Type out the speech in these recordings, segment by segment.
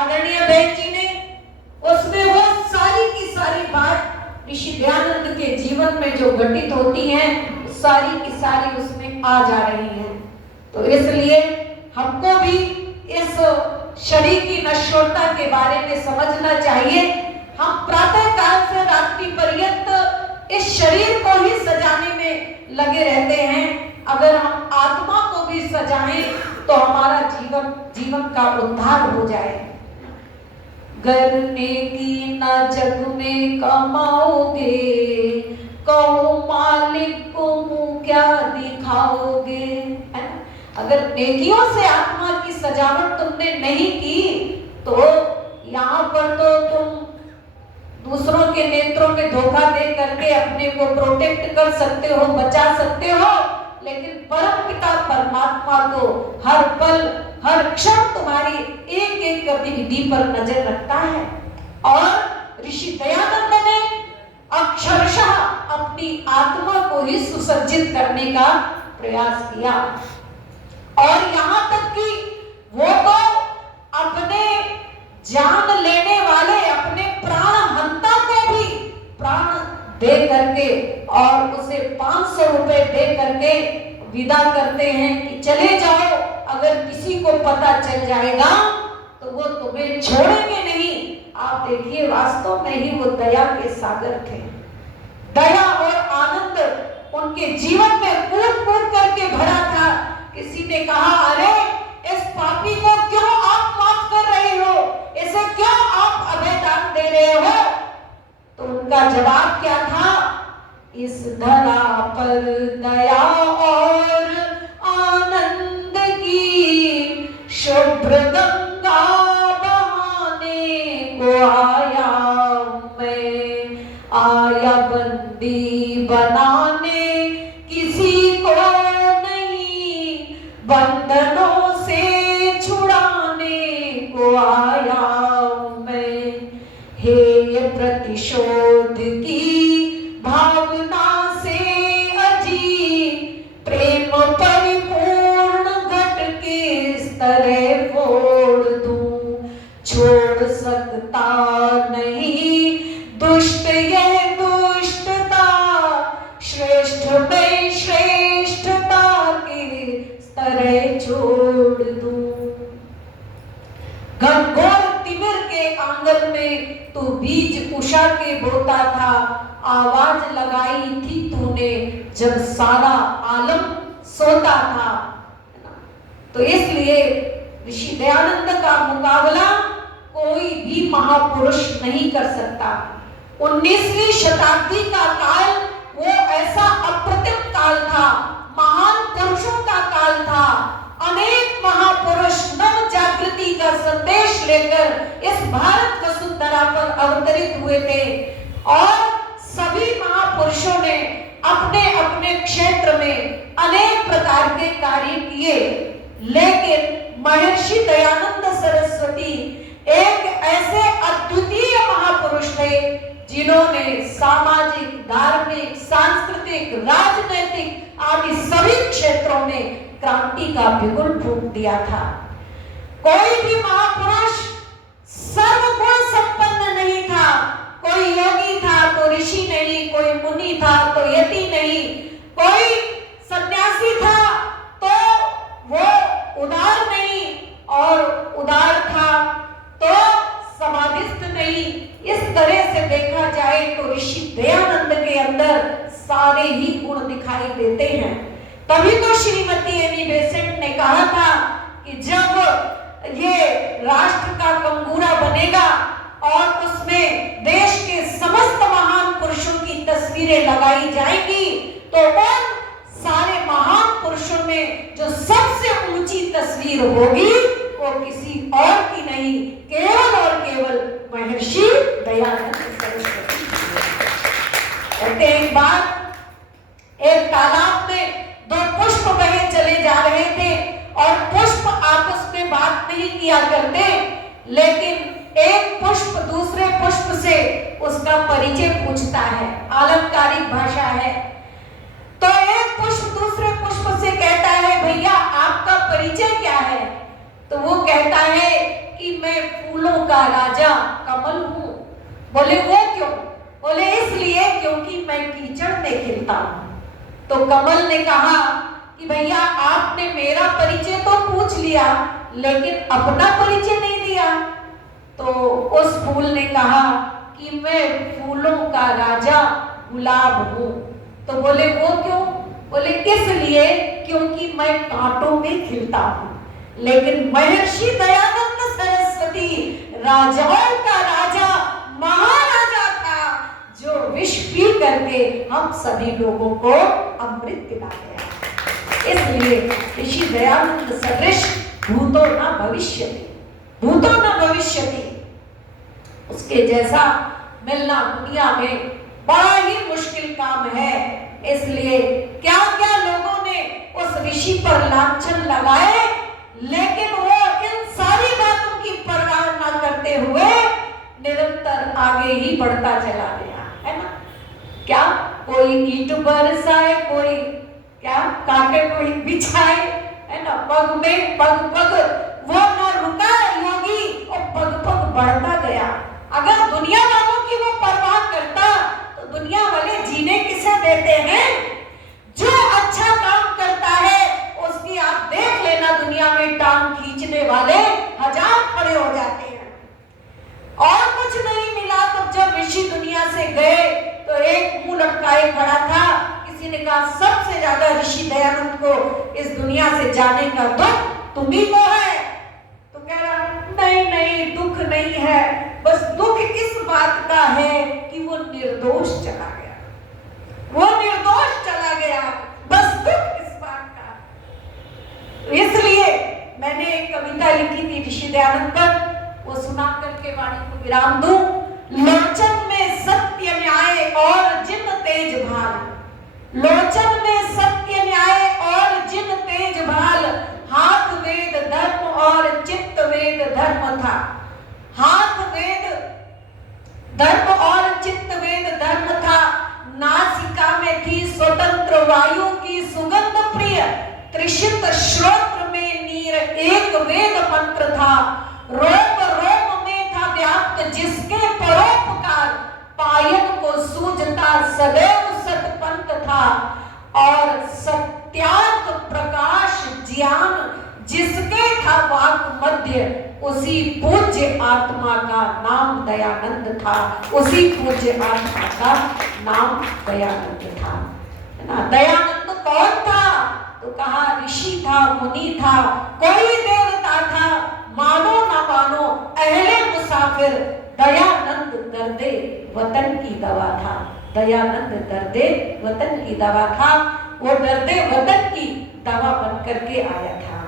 आदरणीय बहन जी ने उसमें वो सारी की सारी बात ऋषि दयानंद के जीवन में जो घटित होती हैं सारी की सारी उसमें आ जा रही हैं। तो इसलिए हमको भी इस शरीर की नश्वरता के बारे में समझना चाहिए। हम प्रातः काल से रात्रि पर्यंत इस शरीर को ही सजाने में लगे रहते हैं। अगर हम आत्मा को भी सजाएं तो हमारा जीवन का उद्धार हो जाए। करने की ना जग में कमाओगे, कहो मालिक को मुंह क्या दिखाओगे। अगर नेकियों से आत्मा की सजावट तुमने नहीं की तो यहाँ पर तो तुम दूसरों के नेत्रों में धोखा दे करके अपने को प्रोटेक्ट कर सकते हो, बचा सकते हो, लेकिन परम पिता परमात्मा तो हर पल हर क्षण तुम्हारी एक एक गतिविधि पर नजर रखता है। और ऋषि दयानंद ने अक्षरशः अपनी आत्मा को ही सुसज्जित करने का प्रयास किया और यहाँ तक कि वो तो अपने जान लेने वाले अपने प्राण हंता को भी प्राण दे करके और उसे 500 रुपए दे करके विदा करते हैं कि चले जाओ, अगर किसी को पता चल जाएगा तो वो तुम्हें छोड़ेंगे नहीं। आप देखिए वास्तव में ही वो दया के सागर थे। दया और आनंद उनके जीवन में कूद कूद करके भरा था। किसी ने कहा अरे इस पापी को क्यों आप माफ कर रहे हो, इसे क्यों आप अभय दान दे रहे हो? तो उनका जवाब क्या था, इस धरा पर दया और आनंद की शुभ्र गंगा बहाने को आया मैं, आया बंदी बनाने किसी को नहीं, बंधनों से छुड़ाने को आया मैं। हे प्रतिशोध की भावना से अजी, प्रेम परिपूर्ण घट के तरह फोड़ दूं, छोड़ सकता नहीं दुष्ट यह दुष्टता, श्रेष्ठ में श्रेष्ठता के तरह छोड़ दूं। घनघोर तिमिर के आंगन में तू बीज उषा के बोता था, आवाज लगाई थी तूने जब सारा आलम सोता था। तो इसलिए ऋषि दयानंद का मुकाबला कोई भी महापुरुष नहीं कर सकता। 19वीं शताब्दी का काल वो ऐसा अप्रतिम काल था, महान पुरुषों का काल था। अनेक महापुरुष नव जागृति का संदेश लेकर इस भारत वसुंधरा पर अवतरित हुए थे और सभी महापुरुषों ने अपने अपने क्षेत्र में अनेक प्रकार के कार्य किए, लेकिन महर्षि दयानंद सरस्वती एक ऐसे अद्वितीय महापुरुष थे जिन्होंने सामाजिक, धार्मिक, सांस्कृतिक, राजनैतिक आदि सभी क्षेत्रों में क्रांति का बिगुल फूंक दिया था। कोई भी महापुरुष सर्वगुण संपन्न नहीं था। कोई योगी था तो ऋषि नहीं, कोई मुनि था तो यति नहीं, कोई सन्यासी था तो वो उदार नहीं और उदार था तो समाधिस्थ नहीं। इस तरह से देखा जाए तो ऋषि दयानंद के अंदर सारे ही गुण दिखाई देते हैं। तभी तो श्रीमती एनी बेसेंट ने कहा था कि जब ये राष्ट्र का कंगूरा बनेगा और उसमें देश के समस्त महान पुरुषों की तस्वीरें लगाई जाएंगी तो उन सारे महान पुरुषों में जो सबसे ऊंची तस्वीर होगी वो किसी और की नहीं, केवल और केवल महर्षि दयानंद सरस्वती। कहते हैं एक बार एक तालाब में दो पुष्प बहे चले जा रहे थे और पुष्प आपस में बात नहीं किया करते, लेकिन एक पुष्प दूसरे पुष्प से उसका परिचय पूछता है, अलंकारिक भाषा है। तो एक पुष्प दूसरे पुष्प से कहता है भैया आपका परिचय क्या है? तो वो कहता है कि मैं मैं फूलों का राजा कमल हूँ। बोले वो क्यों? बोले इसलिए क्योंकि मैं कीचड़ में खिलता हूँ। तो कमल ने कहा कि भैया आपने मेरा परिचय तो पूछ लिया लेकिन अपना परिचय नहीं दिया। तो उस फूल ने कहा कि मैं फूलों का राजा गुलाब हूँ। तो बोले वो क्यों? बोले इसलिए क्योंकि मैं कांटों में खिलता हूँ। लेकिन महर्षि दयानंद सरस्वती राजाओं का राजा, महाराजा था, जो विष पी करके हम सभी लोगों को अमृत पिला गया। इसलिए ऋषि दयानंद सदृश भूतो न भविष्यति, भूतो न भविष्यति, उसके जैसा मिलना दुनिया में बड़ा ही मुश्किल काम है। इसलिए क्या क्या लोगों ने उस ऋषि पर लांछन लगाए, लेकिन वो इन सारी बातों की परवाह न करते हुए निरंतर आगे ही बढ़ता चला गया, है ना। क्या कोई ईंट बरसाए, कोई क्या काटे कोई बिछाए, है ना। पग में पग पग वो न रुका योगी, और पग पग बढ़ता गया। अगर दुनिया वालों की वो परवाह करता तो दुनिया वाले जीने किसे देते हैं? जो अच्छा काम करता है उसकी आप देख लेना, दुनिया में टांग खींचने वाले हजार खड़े हो जाते हैं। और कुछ नहीं मिला तो जब ऋषि दुनिया से गए तो एक मुंह लटकाए खड़ा था। किसी ने कहा सबसे ज्यादा ऋषि दयानंद को इस दुनिया से जाने का दुख तुम्ही को है। तो कह रहा नहीं नहीं दुख नहीं है, बस दुख इस बात का है कि वो निर्दोष चला गया, वो निर्दोष चला गया, बस दुख इस बात का। इसलिए मैंने एक कविता लिखी थी ऋषि दयानंद पर, वो सुना करके वाणी को विराम दूं। लोचन में सत्य न्याय और जिन तेज भाल, लोचन में सत्य न्याय और जिन तेज भाल, हाथ वेद धर्म और चित्त वेद धर्म था, हाथ वेद धर्म और चित्त वेद धर्म था। नासिका में थी स्वतंत्र वायु की सुगंध प्रिय, त्रिषित श्रोत्र में नीर एक वेद मंत्र था। रोम रोम में था व्याप्त जिसके परोपकार, पायन को सूझता सदैव सतपंथ था। और सत्यार्थ प्रकाश ज्ञान जिसके था वाक मध्य, उसी पूज्य आत्मा का नाम दयानंद था, उसी पूज्य आत्मा का नाम दयानंद था, है ना। दयानंद कौन था? तो कहा ऋषि था, मुनि था, कोई देवता था, मानो ना मानो अहले मुसाफिर। दयानंद दर्दे वतन की दवा था, दयानंद दर्दे वतन की दवा था। वो दर्दे वतन की दवा बन करके आया था।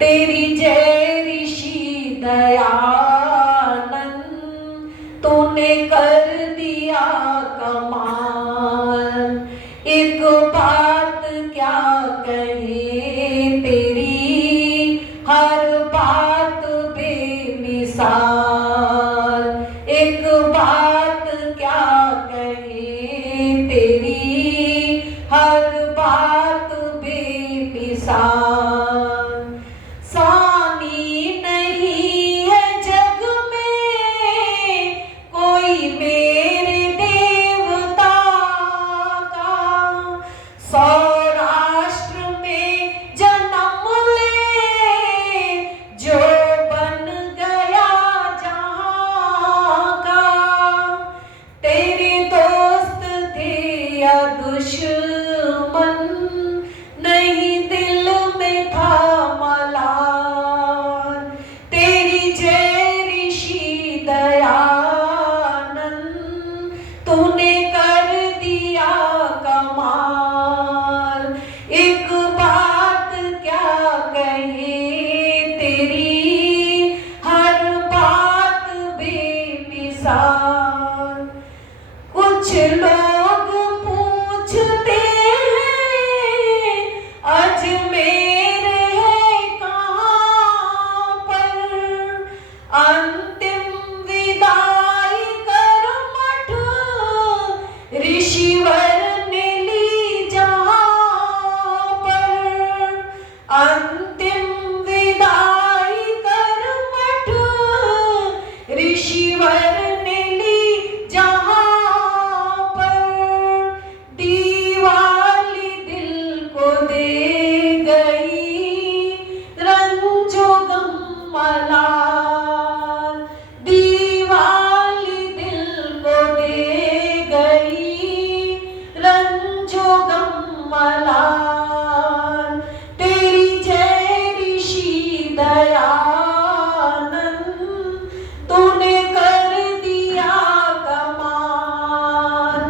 तेरी जय ऋषि दयानंद, तूने कर दिया कमाल। एक बात क्या कहे तेरी, हर बात बेमिसाल। एक बात क्या कहे तेरी, हर बात बेमिसाल। सानी नहीं है ईश्वर ने ली जहां पर, दीवाली दिल को दे गई रंजो गम मलाल, दीवाली दिल को दे गई रंजो गम मलाल। तेरी जय ऋषि दयानंद, तूने कर दिया कमाल।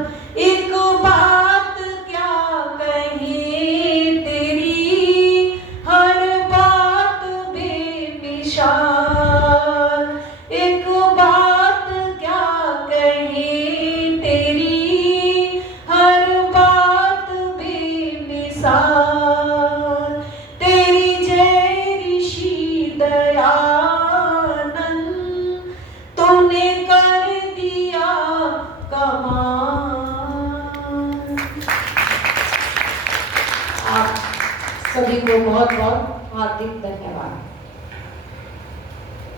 एक बात क्या कही तेरी, हर बात बेमिसाल। एक बात क्या कही तेरी, हर बात बेमिसाल। तेरी जय ऋषि दयानंद, तूने कर दिया कमाल। आप सभी को बहुत बहुत हार्दिक धन्यवाद।